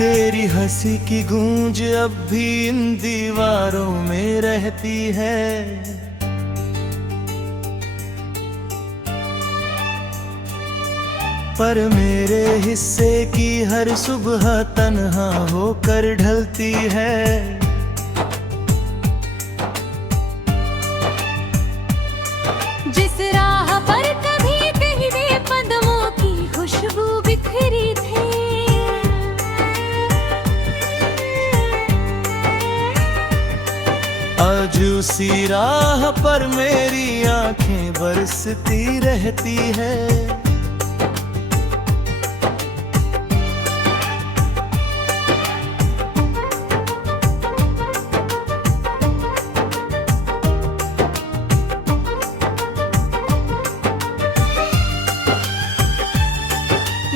तेरी हंसी की गूंज अब भी इन दीवारों में रहती है। पर मेरे हिस्से की हर सुबह तन्हा होकर ढलती है। जिस राह पर कभी तेरे कदमों की खुशबू बिखरी थी, आज उसी राह पर मेरी आंखें बरसती रहती है।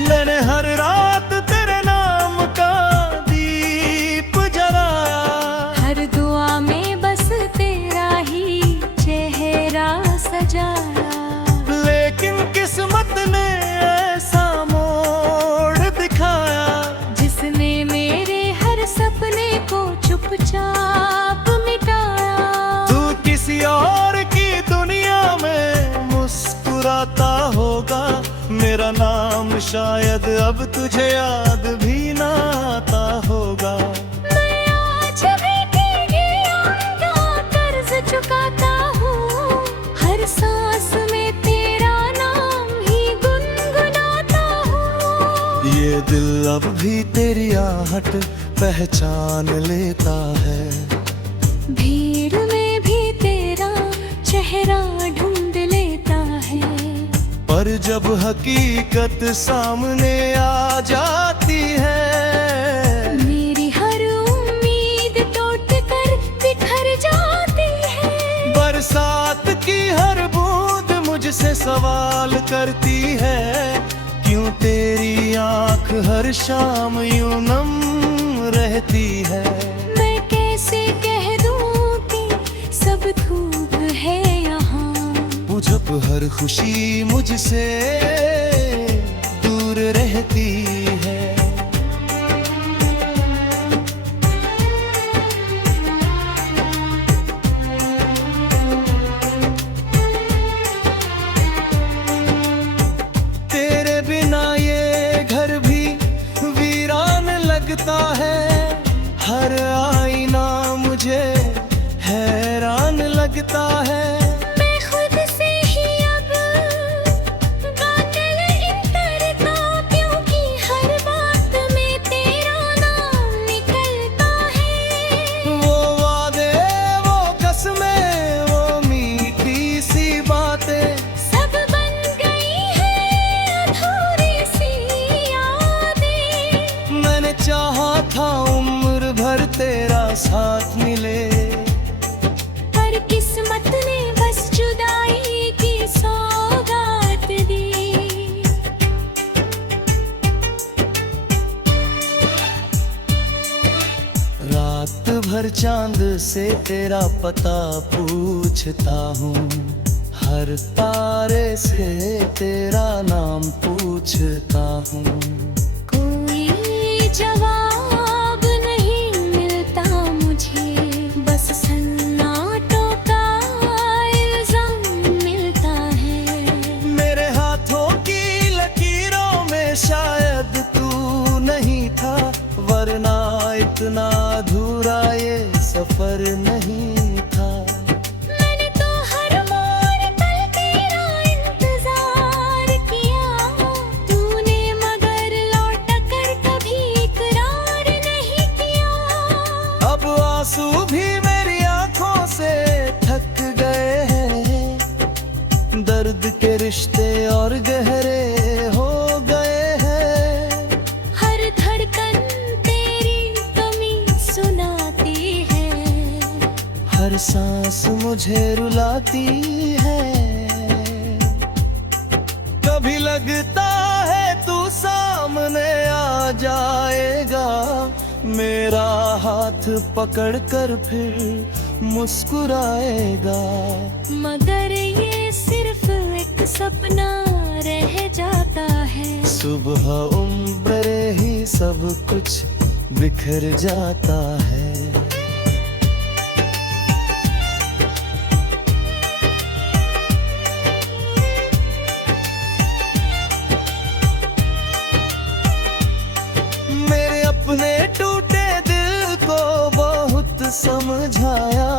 मैंने हर रात तेरे नाम का दीप जलाया, हर दुआ में बस तेरा ही चेहरा सजाया। लेकिन किस्मत ने ऐसा मोड़ दिखाया, जिसने मेरे हर सपने को चुपचाप मिटाया। तू किसी और की दुनिया में मुस्कुराता होगा, मेरा नाम शायद अब तुझे याद भी ना आता होगा। मैं आज भी तेरे आका कर्ज चुकाता हूँ, हर सांस में तेरा नाम ही गुनगुनाता हूँ। ये दिल अब भी तेरी आहट पहचान लेता है। भीड़ में भी तेरा चेहरा ढूंढ लेता है। पर जब हकीकत सामने आ जाती है, मेरी हर उम्मीद टूट कर बिखर जाती है। बरसात की हर बूंद मुझसे सवाल करती है, क्यों तेरी आंख हर शाम यूं नम रहती है। मैं कैसे कह दूं कि सब खूब है यहाँ, जब हर खुशी मुझसे दूर रहती है। तेरे बिना ये घर भी वीरान लगता है, हर आईना मुझे हैरान लगता है। चाहा था उम्र भर तेरा साथ मिले, पर किस्मत ने बस जुदाई की सौगात दी। रात भर चांद से तेरा पता पूछता हूँ, हर तारे से तेरा नाम पूछता हूँ। जवाब नहीं मिलता मुझे, बस सन्नाटों का इल्जाम मिलता है। मेरे हाथों की लकीरों में शायद तू नहीं था, वरना इतना अधूरा ये सफर नहीं था। मैंने तो हर मोड़ पर तेरा इंतजार किया, तूने मगर लौट कर कभी इकरार नहीं किया। अब आंसू भी मेरी आंखों से थक गए हैं, दर्द के रिश्ते और गहरे हो गए हैं। हर धड़कन तेरी कमी सुनाती है, हर सांस मुझे रुलाती है। कभी लगता है तू सामने आ जाएगा, मेरा हाथ पकड़ कर फिर मुस्कुराएगा। मगर ये सिर्फ एक सपना रह जाता है। सुबह उम्र ही सब कुछ बिखर जाता है। मेरे अपने टूटे दिल को बहुत समझाया,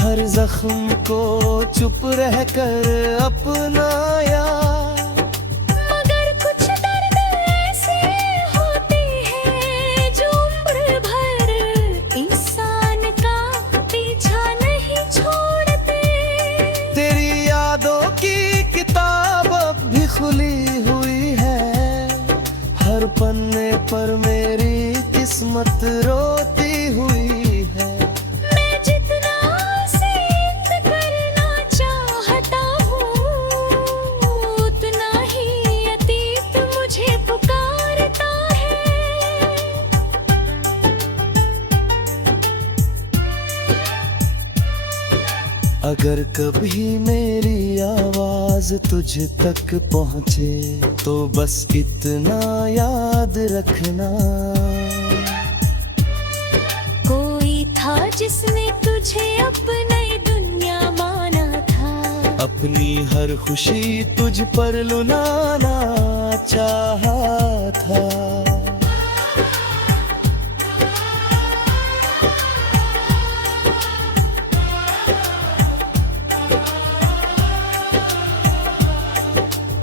हर जख्म को चुप रहकर अपनाया। मगर कुछ दर्द ऐसे होते हैं जो उम्र भर इंसान का पीछा नहीं छोड़ते। तेरी यादों की किताब अब भी खुली हुई है, हर पन्ने पर मेरी किस्मत रोती हुई है। मैं जितना सिद्ध करना चाहता हूँ, उतना ही अतीत मुझे पुकारता है। अगर कभी मेरी आवाज तुझ तक पहुँचे तो बस इतना याद रखना, कोई था जिसने तुझे अपनी दुनिया माना था। अपनी हर खुशी तुझ पर लुटाना चाहा था।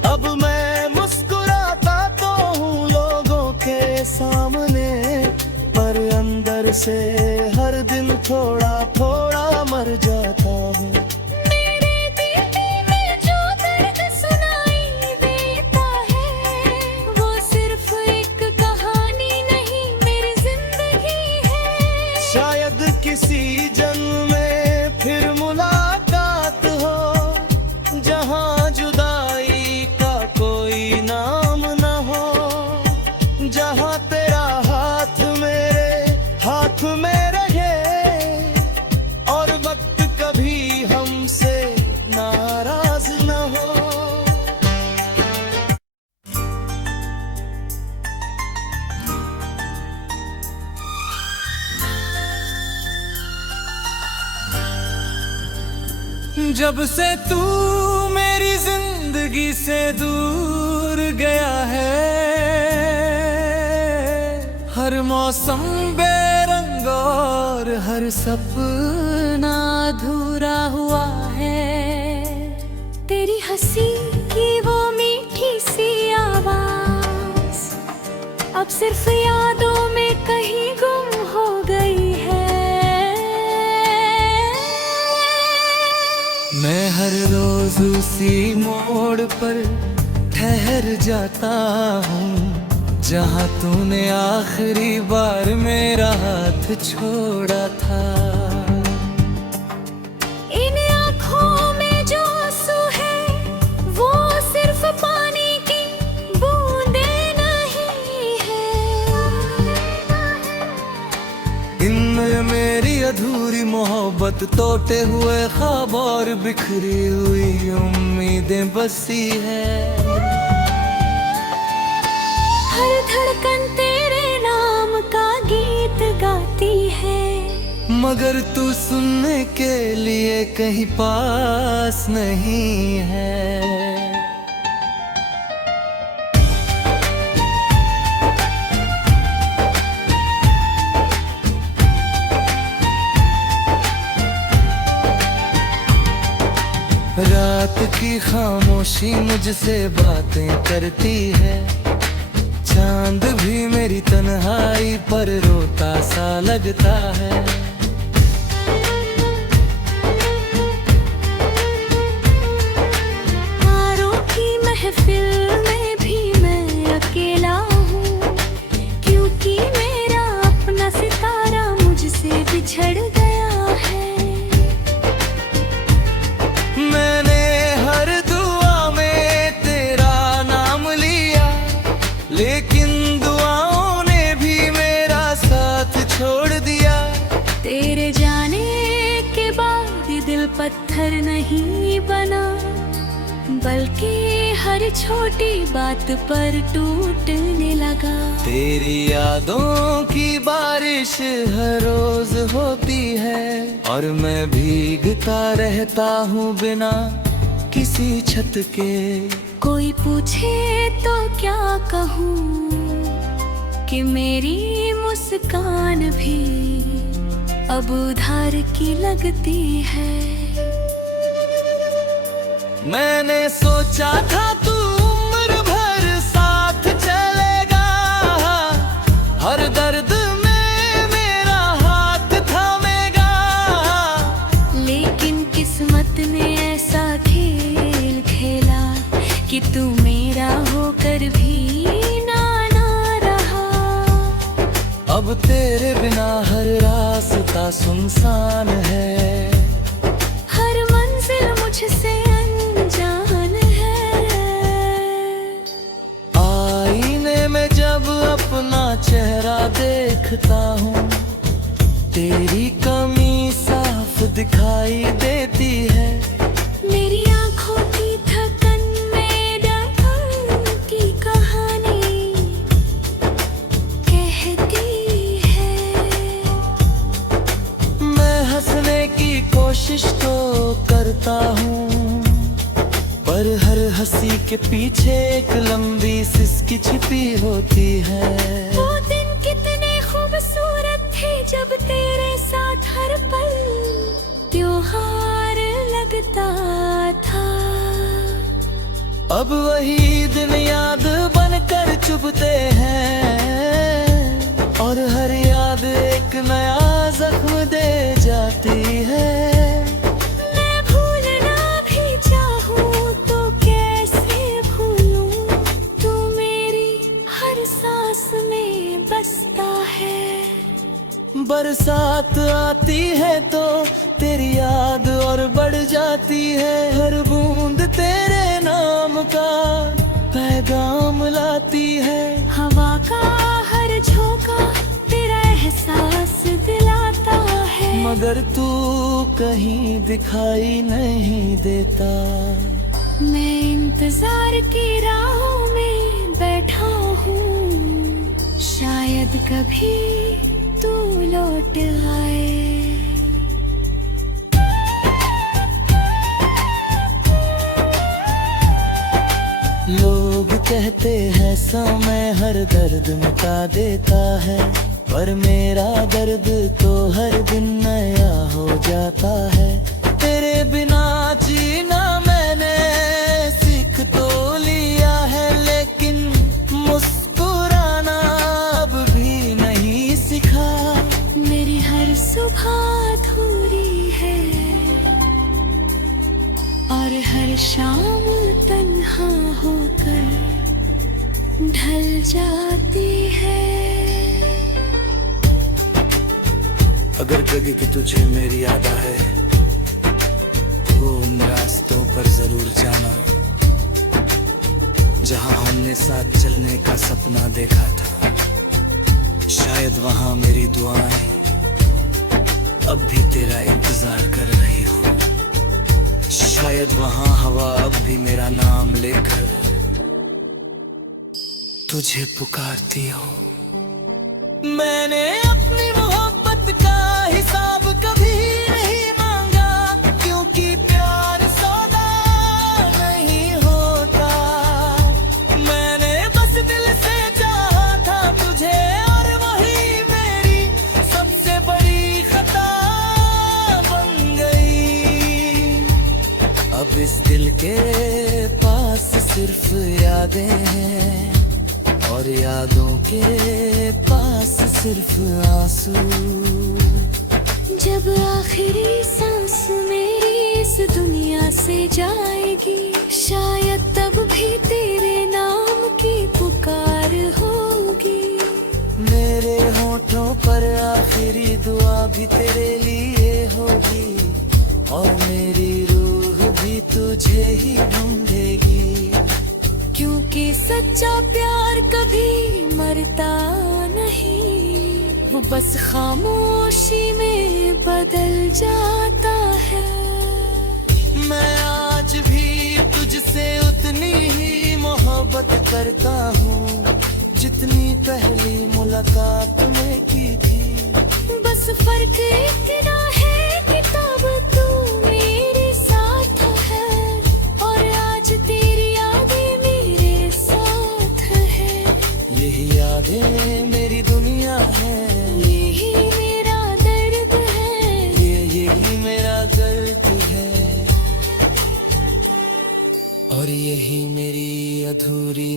अब मैं मुस्कुराता तो हूँ लोगों के सामने, पर अंदर से हर दिन थोड़ा थोड़ा मर जाता हूँ। मेरे दिल में जो दर्द सुनाई देता है, वो सिर्फ एक कहानी नहीं मेरी जिंदगी है। शायद किसी जन्म में फिर मुलाकात हो, जहाँ जुदाई का कोई नाम न हो, जहाँ तेरा हाथ मेरे हाथ में रहे और वक्त कभी हमसे नाराज न हो। जब से तू मेरी जिंदगी से दूर गया है, हर मौसम बेरंग और हर सपना अधूरा हुआ है। तेरी हंसी की वो मीठी सी आवाज अब सिर्फ यादों में कहीं गुम हो गई है। मैं हर रोज उसी मोड़ पर ठहर जाता हूँ, जहाँ तूने आखिरी बार मेरा हाथ छोड़ा था। इन आँखों में जो आंसू है, वो सिर्फ पानी की बूंदें नहीं है। इनमें मेरी अधूरी मोहब्बत, टूटे हुए ख्वाब और बिखरी हुई उम्मीदें बसी है। हर धड़कन तेरे नाम का गीत गाती है, मगर तू सुनने के लिए कहीं पास नहीं है। रात की खामोशी मुझसे बातें करती है, चांद भी मेरी तन्हाई पर रोता सा लगता है। तारों की महफिल में भी मैं अकेला हूँ, क्योंकि मेरा अपना सितारा मुझसे बिछड़ गया है। मैंने हर दुआ में तेरा नाम लिया, लेकिन दुआओं ने भी मेरा साथ छोड़ दिया। तेरे जाने के बाद दिल पत्थर नहीं बना, बल्कि हर छोटी बात पर टूटने लगा। तेरी यादों की बारिश हर रोज होती है और मैं भीगता रहता हूँ बिना किसी छत के। कोई पूछे तो क्या कहूँ कि मेरी मुस्कान भी अब उधार की लगती है। मैंने सोचा था तू उम्र भर साथ चलेगा, हर दर्द में मेरा हाथ थामेगा। लेकिन किस्मत ने ऐसा खेल खेला कि तू मेरा होकर भी ना रहा। अब तेरे बिना हर रास्ता सुनसान है, हर मंजिल मुझसे अनजान है। आईने में जब अपना चेहरा देखता हूँ, तेरी कमी साफ दिखाई देती है। मेरी आँखों की थकन में दर्द की कहानी कहती है। मैं हंसने की कोशिश तो करता हूँ, पर हर हंसी के पीछे एक लंबी सिसकी छिपी होती है। वो दिन कितने खूबसूरत थे जब तेरे साथ हर पल त्योहार लगता था। अब वही दिन याद बनकर चुभते हैं और हर याद एक नया जख्म दे जाती है। मैं भूलना भी चाहूँ तो कैसे भूलूं, तू मेरी हर सांस में बसता है। बरसात आती है तो तेरी याद और बढ़ जाती है, हर बूंद तेरे नाम का पैगाम लाती है। हवा का हर झोंका तेरा एहसास दिलाता है, मगर तू कहीं दिखाई नहीं देता। मैं इंतजार की राहों में बैठा हूँ, शायद कभी तू लौट आए। लोग कहते हैं समय हर दर्द मिटा देता है, पर मेरा दर्द तो हर दिन नया हो जाता है। तेरे बिना जीना मैंने सीख तो लिया है, लेकिन मुस्कुराना अब भी नहीं सीखा। मेरी हर सुबह अधूरी है और हर शाम तन्हा होकर ढल जाती है। अगर कभी भी तुझे मेरी याद आए, वो उन रास्तों पर जरूर जाना जहां हमने साथ चलने का सपना देखा था। शायद वहां मेरी दुआएं अब भी तेरा इंतजार कर रही हो, शायद वहां हवा अब भी मेरा नाम लेकर तुझे पुकारती हो। मैंने अपनी मोहब्बत का हिसाब कभी नहीं मांगा, क्योंकि प्यार सौदा नहीं होता। मैंने बस दिल से चाहा था तुझे, और वही मेरी सबसे बड़ी खता बन गई। अब इस दिल के पास सिर्फ यादें हैं और यादों के पास सिर्फ आंसू। जब आखिरी सांस मेरी इस दुनिया से जाएगी, शायद तब भी तेरे नाम की पुकार होगी। मेरे होठों पर आखिरी दुआ भी तेरे लिए होगी, और मेरी रूह भी तुझे ही ढूंढेगी। क्योंकि सच्चा प्यार कभी मरता नहीं, वो बस खामोशी में बदल जाता है। मैं आज भी तुझसे उतर उतनी ही मोहब्बत करता हूँ जितनी पहली मुलाकात में की थी। बस फर्क इतना है कि तब तू मेरे साथ है और आज तेरी यादें मेरे साथ है। यही यादें मेरी दुनिया है, यही मेरा दर्द है, यही मेरा दर्द है, और यही मेरी अधूरी।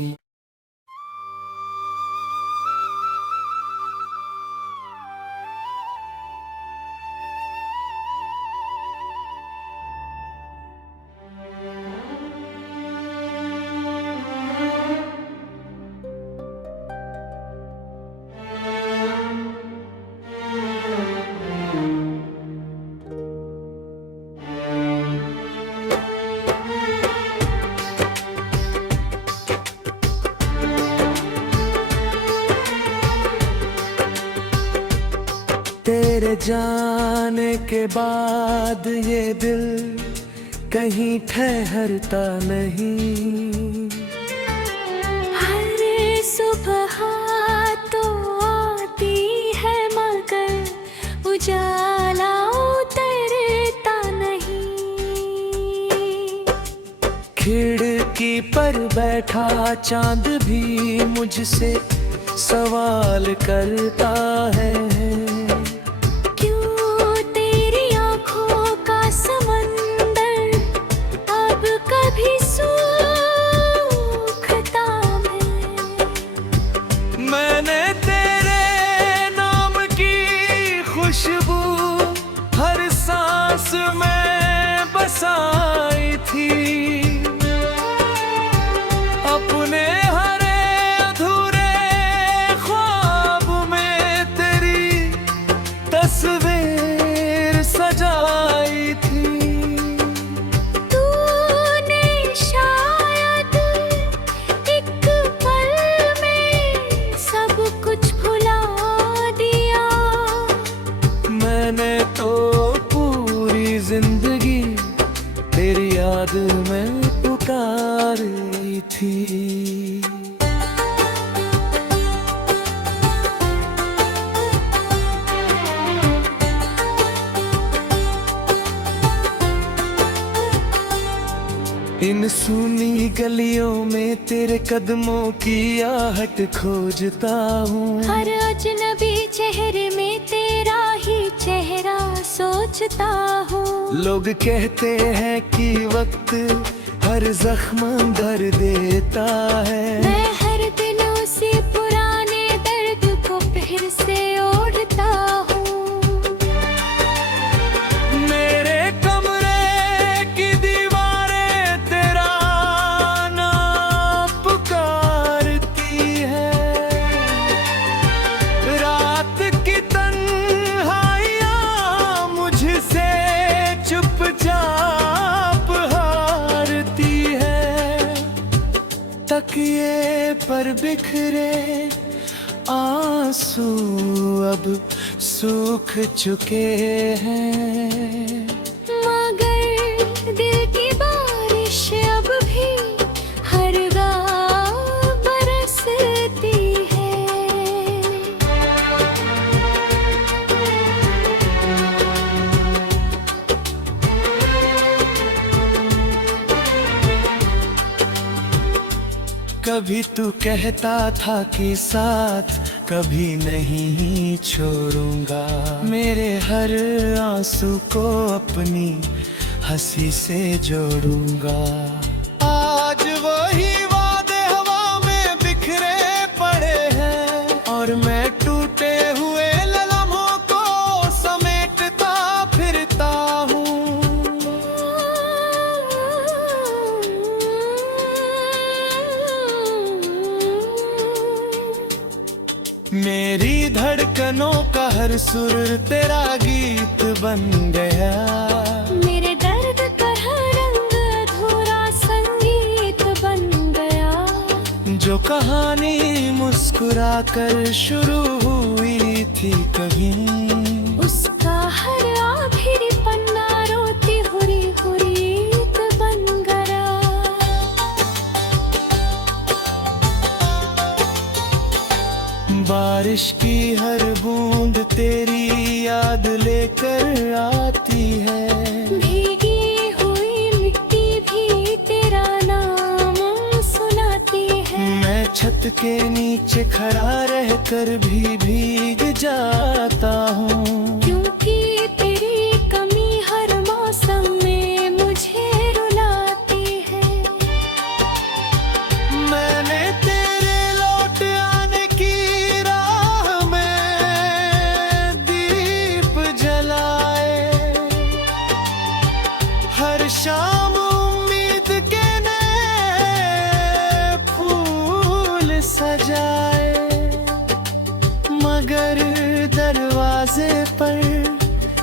तेरे जाने के बाद ये दिल कहीं ठहरता नहीं। हर सुबह तो आती है मगर उजाला उतरता नहीं। खिड़की पर बैठा चांद भी मुझसे सवाल करता है, मैंने तेरे नाम की खुशबू हर सांस में बसाई थी। अपने हरे अधूरे ख्वाब में तेरी तस्वीर सजाई थी। मैंने तो पूरी जिंदगी तेरी याद में पुकारी थी। इन सूनी गलियों में तेरे कदमों की आहट खोजता हूँ। हर अजनबी चेहरे में तेरा ही चेहरा सोचता हूँ। लोग कहते हैं कि वक्त हर जख्म भर देता है। मैं हर दिनों से पुराने दर्द को फिर से ओढ़ता हूँ। मेरे कमरे की दीवारें तेरा नाम पुकारती है। रात की तन्हाइयाँ मुझसे चुपचाप हारती है। तकिए पर बिखरे आंसू अब सूख चुके हैं, मगर दिल की बारिश अब भी हर गाँव बरसती है। कभी तू कहता था कि साथ कभी नहीं छोड़ूंगा। मेरे हर आंसू को अपनी हंसी से जोड़ूंगा। आज वही वादे हवा में बिखरे पड़े हैं और मैं टूटे हुए लम्हों को समेटता फिरता हूँ। मेरी धड़कनों का हर सुर तेरा गीत बन गया। मेरे दर्द का हर रंग अधूरा संगीत बन गया। जो कहानी मुस्कुरा कर शुरू हुई थी कभी, उसका हर आखिरी पन्ना रोती हुरी हुरी बन गया। बारिश की हर बूंद तेरी याद लेकर आती है। भीगी हुई मिट्टी भी तेरा नाम सुनाती है। मैं छत के नीचे खड़ा रहकर भी भीग जाता हूँ, क्योंकि तेरी कमी हर मौसम में मुझे रुलाती है। मैंने तेरे लौट आने की राह में दीप जलाए, हर शाम उम्मीद के नए फूल सजाए, मगर दरवाजे पर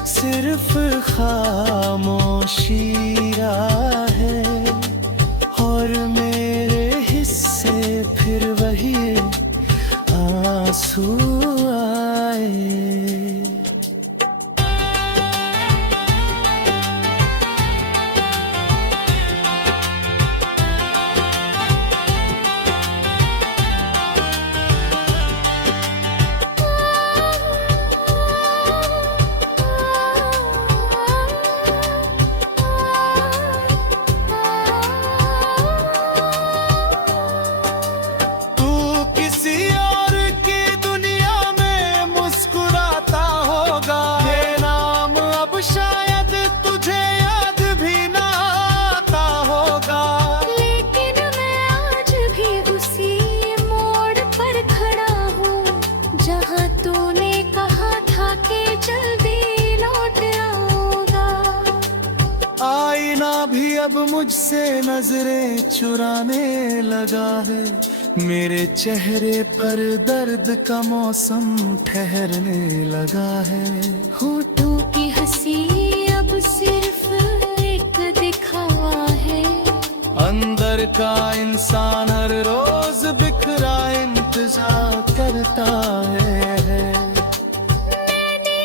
सिर्फ खामोशी है, और मेरे हिस्से फिर वही आंसू आए। भी अब मुझसे नजरें चुराने लगा है, मेरे चेहरे पर दर्द का मौसम ठहरने लगा है। होठों की हंसी अब सिर्फ एक दिखावा है, अंदर का इंसान हर रोज बिखरा इंतजार करता है। मैंने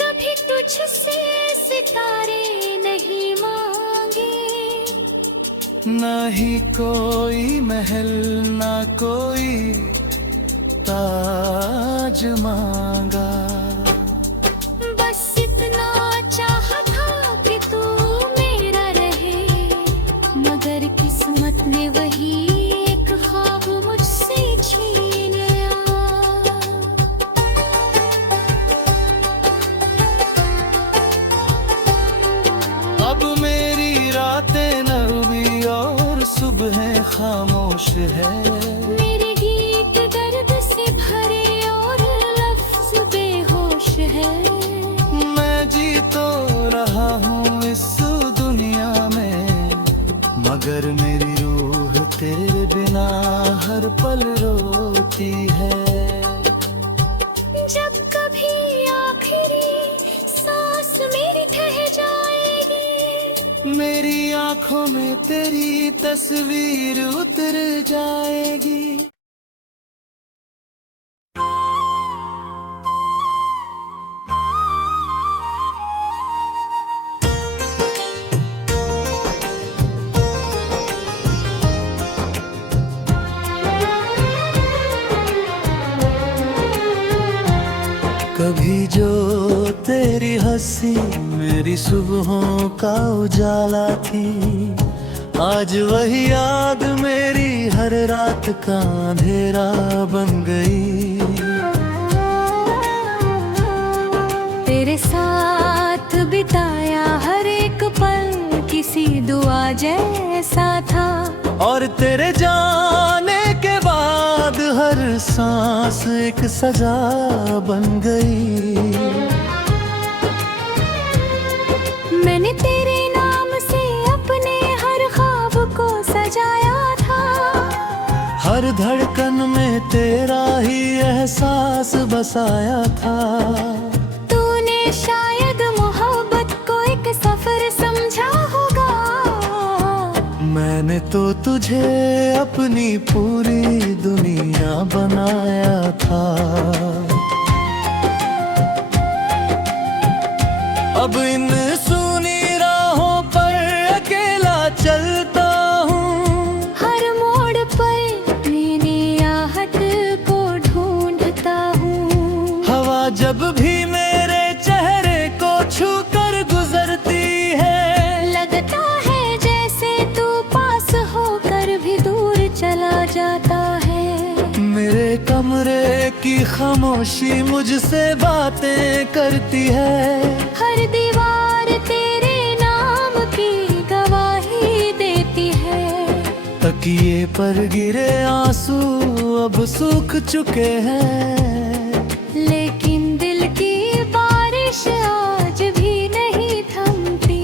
कभी तुझसे सितारे नहीं मांगे, ना ही कोई महल ना कोई ताज मांगा, बस इतना चाहा था कि तू मेरा रहे, मगर किस्मत ने वही एक ख्वाब मुझसे छीन लिया। अब मेरी रातें नरमी और सुबह खामोश है, मेरे गीत दर्द से भरे और लफ्ज बेहोश है। मैं जी तो रहा हूँ इस दुनिया में, मगर मेरी रूह तेरे बिना हर पल रोती है। जब कभी आखिरी सांस मेरी ठह जाएगी, मेरी आंखों में तेरी तस्वीर उतर जाएगी। कभी जो तेरी हंसी मेरी सुबहों का उजाला थी, आज वही याद मेरी हर रात का अंधेरा बन गई। तेरे साथ बिताया हर एक पल किसी दुआ जैसा था, और तेरे जाने के बाद हर सांस एक सजा बन गई। मैंने तेरे नाम से अपने हर ख्वाब को सजाया था, हर धड़कन में तेरा ही एहसास बसाया था। तूने शायद मोहब्बत को एक सफर समझा होगा, मैंने तो तुझे अपनी पूरी दुनिया बनाया था। अब इन सुनी राहों पर अकेला चलता हूँ, हर मोड़ पर मेरी आहट को ढूंढता मेरे कमरे की खामोशी मुझसे बातें करती है। हर दीवार तेरे नाम की गवाही देती है। तकिए पर गिरे आंसू अब सूख चुके हैं, लेकिन दिल की बारिश आज भी नहीं थमती।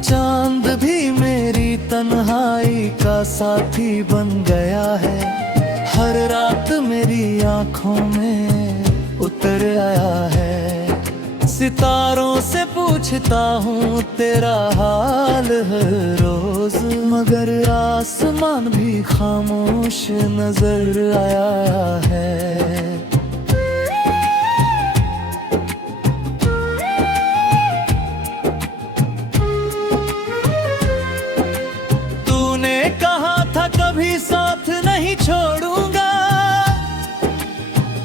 चांद भी मेरी तन्हाई का साथी बन गया है। हर रात मेरी आंखों में उतर आया है। सितारों से पूछता हूँ तेरा हाल हर रोज, मगर आसमान भी खामोश नजर आया है। तूने कहा था कभी साथ नहीं छोड़ूंगा,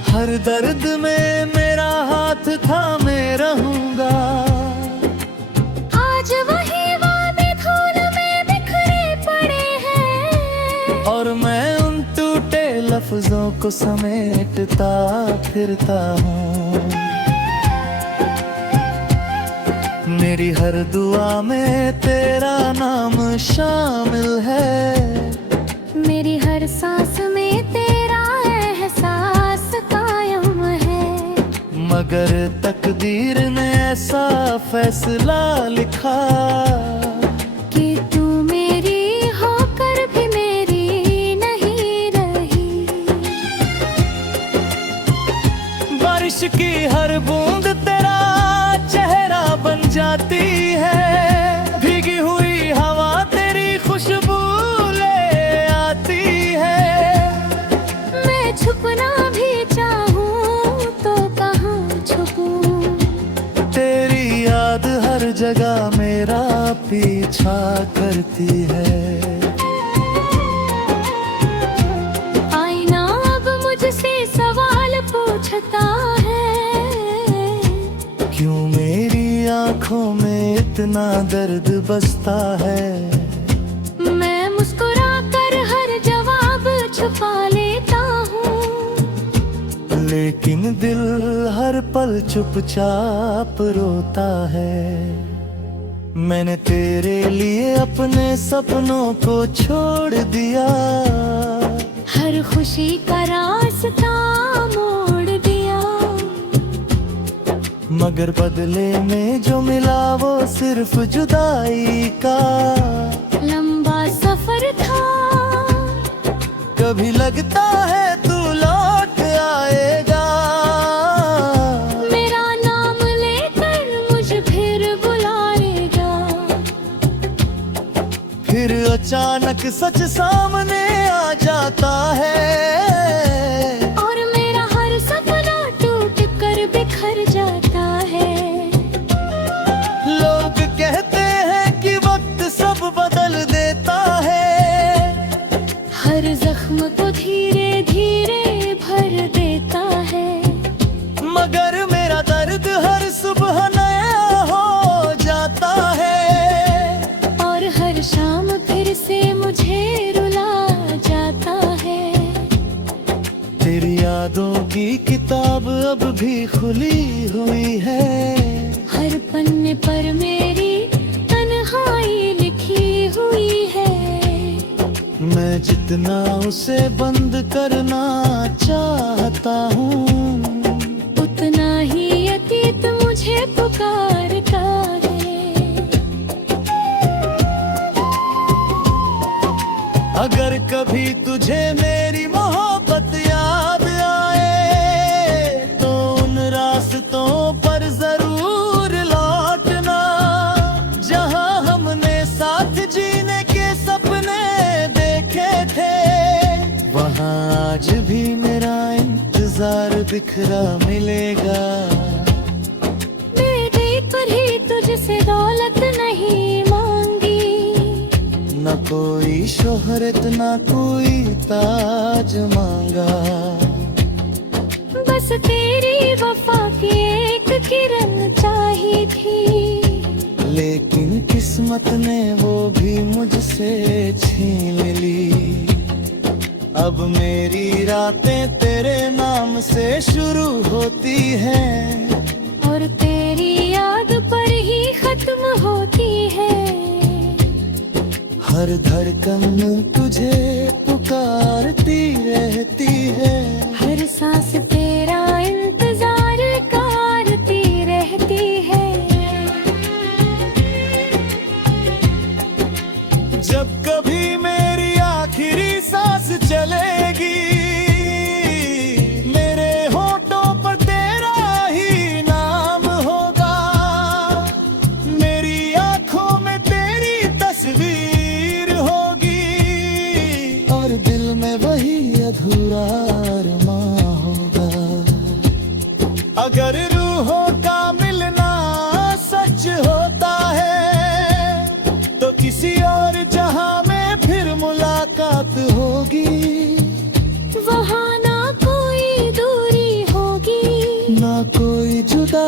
हर दर्द में मेरा हाथ थामे रहूंगा। आज वही वादे धूल में बिखरे पड़े हैं, और मैं उन टूटे लफ्जों को समेटता फिरता हूँ। मेरी हर दुआ में तेरा नाम शामिल है। मेरी हर सांस में तेरा एहसास कायम है। मगर तकदीर ने ऐसा फैसला लिखा कि तू मेरी होकर भी मेरी नहीं रही। बारिश की हर बूंद तेरा चेहरा बन जाती है। भीगी हुई हवा तेरी खुशबू ले आती है। मैं छुपना भी चाहूँ तो कहाँ छुपूं। तेरी याद हर जगह मेरा पीछा करती है। आईना अब मुझसे सवाल पूछता है, क्यों मेरी आंखों में इतना दर्द बसता है। मैं मुस्कुरा कर हर जवाब छुपा लेता हूँ, लेकिन दिल हर पल चुपचाप रोता है। मैंने तेरे लिए अपने सपनों को छोड़ दिया, हर खुशी का रास्ता मोड़ दिया। मगर बदले में जो मिला वो सिर्फ जुदाई का लंबा सफर था। कभी लगता है तू लौट आएगा, मेरा नाम लेकर मुझे फिर बुलाएगा। फिर अचानक सच सामने आ जाता है, और मेरा हर सपना टूट कर बिखर जाता है। लोग कहते हैं कि वक्त सब बदल देता है, हर जख्म को धीरे धीरे भर देता है। मगर मेरा दर्द हर सुबह नया हो जाता है, और हर शाम फिर से मुझे रुला जाता है। तेरी यादों की किताब अब भी खुली हुई है। हर पन्ने पर मेरी तन्हाई लिखी हुई है। मैं जितना उसे बंद करना चाहता हूँ, उतना ही अतीत मुझे पुकारता है। अगर कभी तुझे मेरी मोहब्बत याद आए तो उन रास्तों पर जरूर लौटना, जहां हमने साथ जीने के सपने देखे थे। वहां आज भी मेरा इंतजार बिखरा मिलेगा। मेरे पर ही तुझसे दौलत नहीं मांगी, न कोई शोहरत न कोई ताज मांगा। बस तेरी वफा की एक किरण चाहिए थी। लेकिन किस्मत ने वो भी मुझसे छीन ली। अब मेरी रातें तेरे नाम से शुरू होती हैं और तेरी याद पर ही खत्म होती है। हर धड़कन तुझे पुकारती रहती है। हर सांस तेरा इंतजार करती रहती है। जब कभी मेरी आखिरी सांस चलेगी, मेरे होठों पर तेरा ही नाम होगा। मेरी आंखों में तेरी तस्वीर होगी और दिल में वही अधूरा अरमां होगा। अगर रूहों का मिलना सच होता है तो किसी और जहां में फिर मुलाकात होगी। वहाँ ना कोई दूरी होगी, ना कोई जुदा